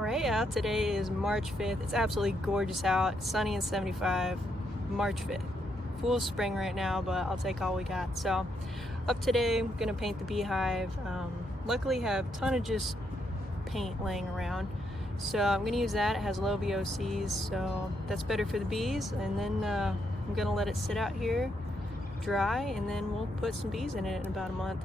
Alright, today is March 5th. It's absolutely gorgeous out. It's sunny and 75. March 5th. Full spring right now, but I'll take all we got. So, up today, I'm gonna paint the beehive. Luckily, have a ton of just paint laying around. So, I'm gonna use that. It has low VOCs, so that's better for the bees. And then I'm gonna let it sit out here, dry, and then we'll put some bees in it in about a month.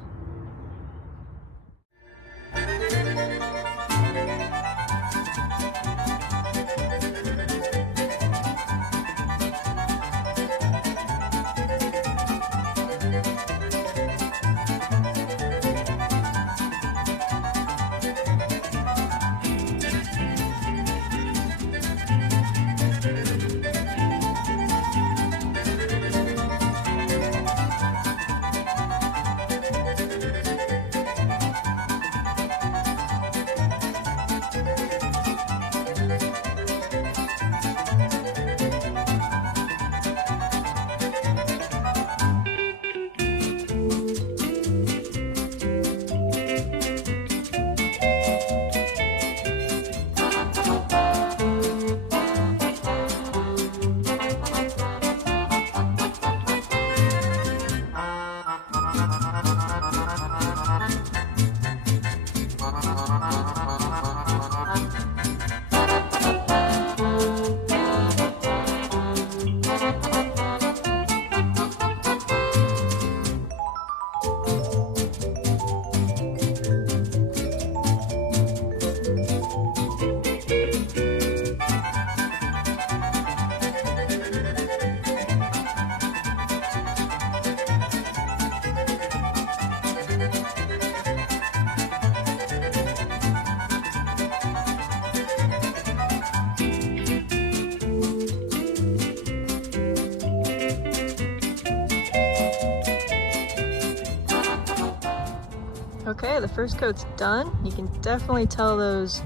Okay, the first coat's done. You can definitely tell those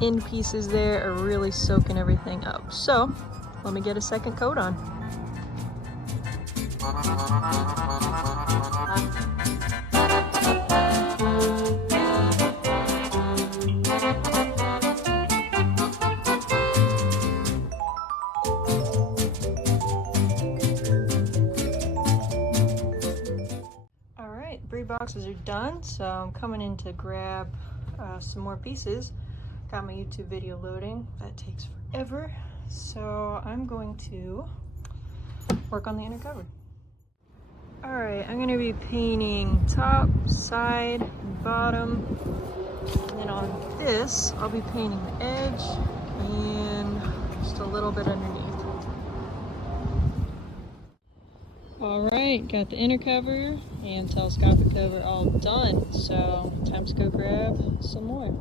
end pieces there are really soaking everything up. So, let me get a second coat on. Breed boxes are done, so I'm coming in to grab some more pieces. Got my YouTube video loading. That takes forever, so I'm going to work on the inner cover. Alright, I'm going to be painting top, side, bottom, and then on this I'll be painting the edge and just a little bit underneath. Alright, got the inner cover and telescopic cover all done, so time to go grab some more.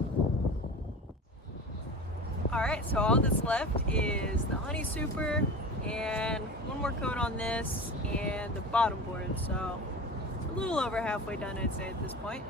Alright, so all that's left is the honey super and one more coat on this and the bottom board, so a little over halfway done, I'd say, at this point.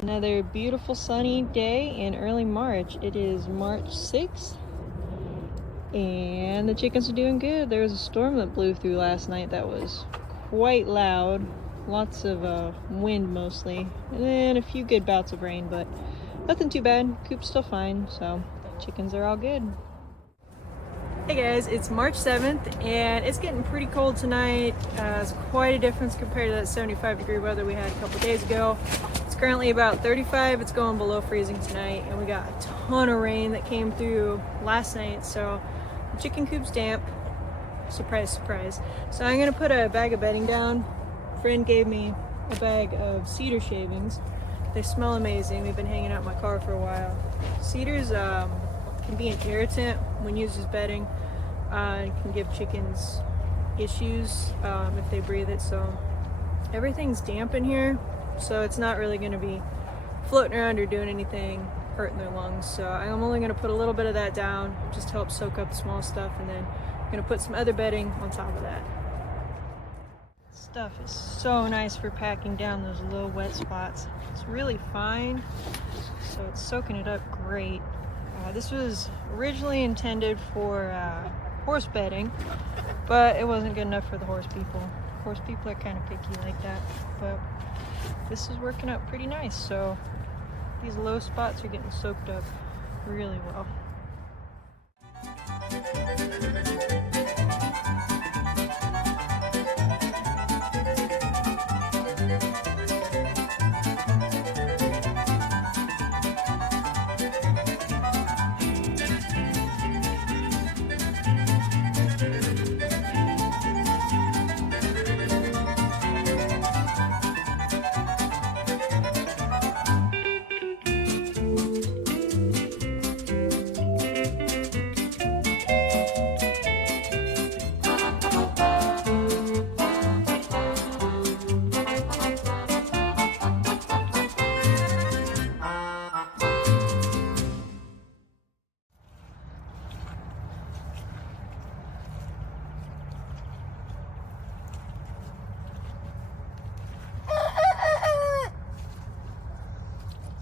Another beautiful sunny day in early March. It is March 6th and the chickens are doing good. There was a storm that blew through last night that was quite loud. Lots of wind mostly, and then a few good bouts of rain, but nothing too bad. Coop's still fine, so chickens are all good. Hey guys, it's March 7th and it's getting pretty cold tonight. It's quite a difference compared to that 75-degree weather we had a couple days ago. It's currently about 35. It's going below freezing tonight, and we got a ton of rain that came through last night, so the chicken coop's damp. Surprise, surprise. So I'm gonna put a bag of bedding down. A friend gave me a bag of cedar shavings. They smell amazing. They've been hanging out in my car for a while. Cedar's can be an irritant when used as bedding. It can give chickens issues if they breathe it. So everything's damp in here, so it's not really going to be floating around or doing anything hurting their lungs. So I'm only going to put a little bit of that down just to help soak up the small stuff, and then I'm going to put some other bedding on top of that. Stuff is so nice for packing down those little wet spots. It's really fine, so it's soaking it up great. This was originally intended for horse bedding, but it wasn't good enough for the horse people. Horse people are kind of picky like that, but this is working out pretty nice. So these low spots are getting soaked up really well.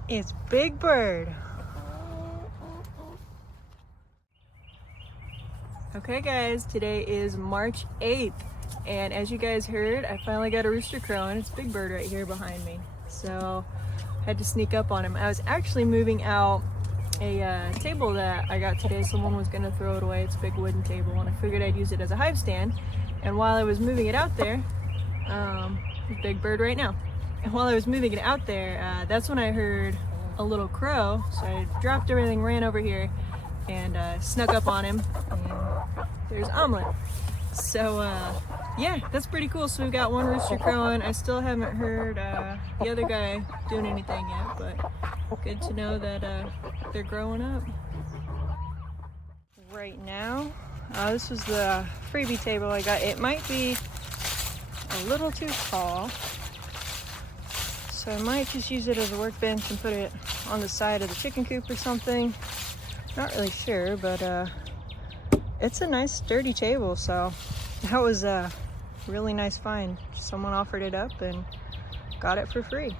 It's Big Bird. Okay guys, today is March 8th, and as you guys heard, I finally got a rooster crowing. It's Big Bird right here behind me. So I had to sneak up on him. I was actually moving out a table that I got today. Someone was gonna throw it away. It's a big wooden table, and I figured I'd use it as a hive stand. And while I was moving it out there, there's Big Bird right now. And while I was moving it out there, that's when I heard a little crow. So I dropped everything, ran over here, and snuck up on him. And there's Omelet. So yeah, that's pretty cool. So we've got one rooster crowing. I still haven't heard the other guy doing anything yet, but good to know that they're growing up. Right now, this was the freebie table I got. It might be a little too tall, so I might just use it as a workbench and put it on the side of the chicken coop or something. Not really sure, but it's a nice sturdy table, so that was a really nice find. Someone offered it up and got it for free.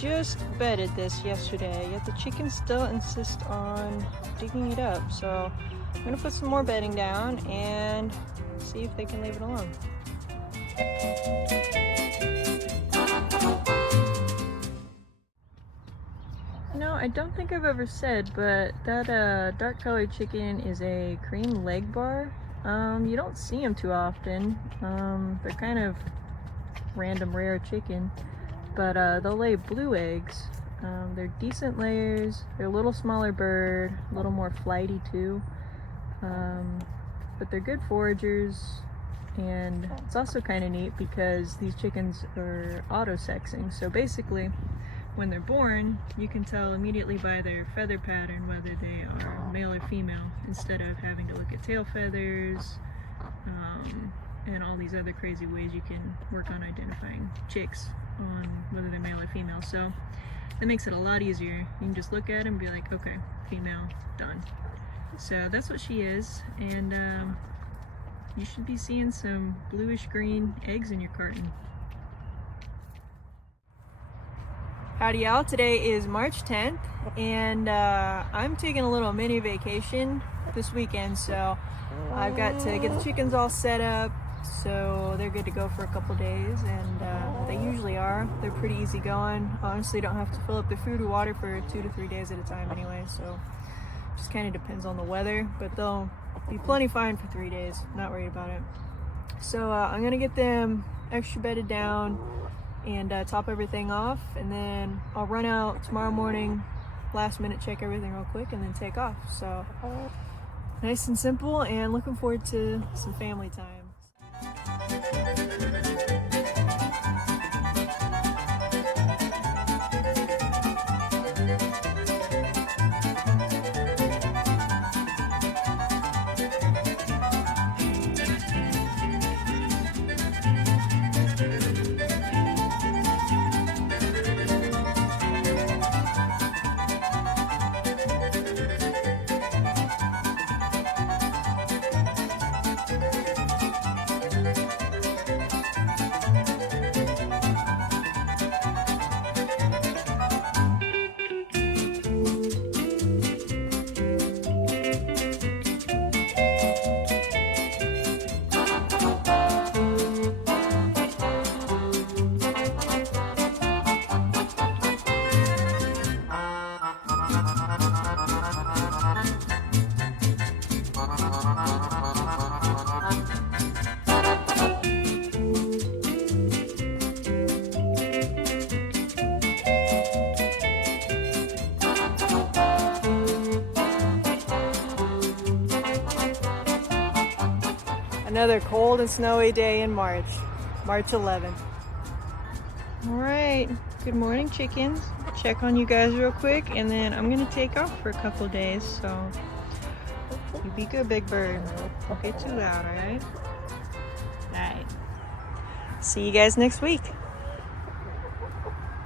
Just bedded this yesterday, yet the chickens still insist on digging it up. So I'm gonna put some more bedding down and see if they can leave it alone. No, I don't think I've ever said, but that dark colored chicken is a cream leg bar. You don't see them too often. They're kind of random rare chicken. But they'll lay blue eggs. They're decent layers. They're a little smaller bird, a little more flighty too. But they're good foragers, and it's also kind of neat because these chickens are auto-sexing. So basically, when they're born, you can tell immediately by their feather pattern whether they are male or female, instead of having to look at tail feathers and all these other crazy ways you can work on identifying chicks on whether they're male or female. So that makes it a lot easier. You can just look at them and be like, okay, female, done. So that's what she is, and you should be seeing some bluish green eggs in your carton. Howdy y'all, today is March 10th, and I'm taking a little mini vacation this weekend. So I've got to get the chickens all set up so they're good to go for a couple days, and they usually are. They're pretty easy going. Honestly, don't have to fill up their food or water for 2 to 3 days at a time anyway, so just kind of depends on the weather, but they'll be plenty fine for 3 days. Not worried about it. So I'm gonna get them extra bedded down and top everything off, and then I'll run out tomorrow morning, last minute check everything real quick, and then take off. So nice and simple, and looking forward to some family time. Another cold and snowy day in March 11th. All right, good morning, chickens. Check on you guys real quick, and then I'm gonna take off for a couple days, so you be good, big bird. Don't get too loud, all right? All right. See you guys next week.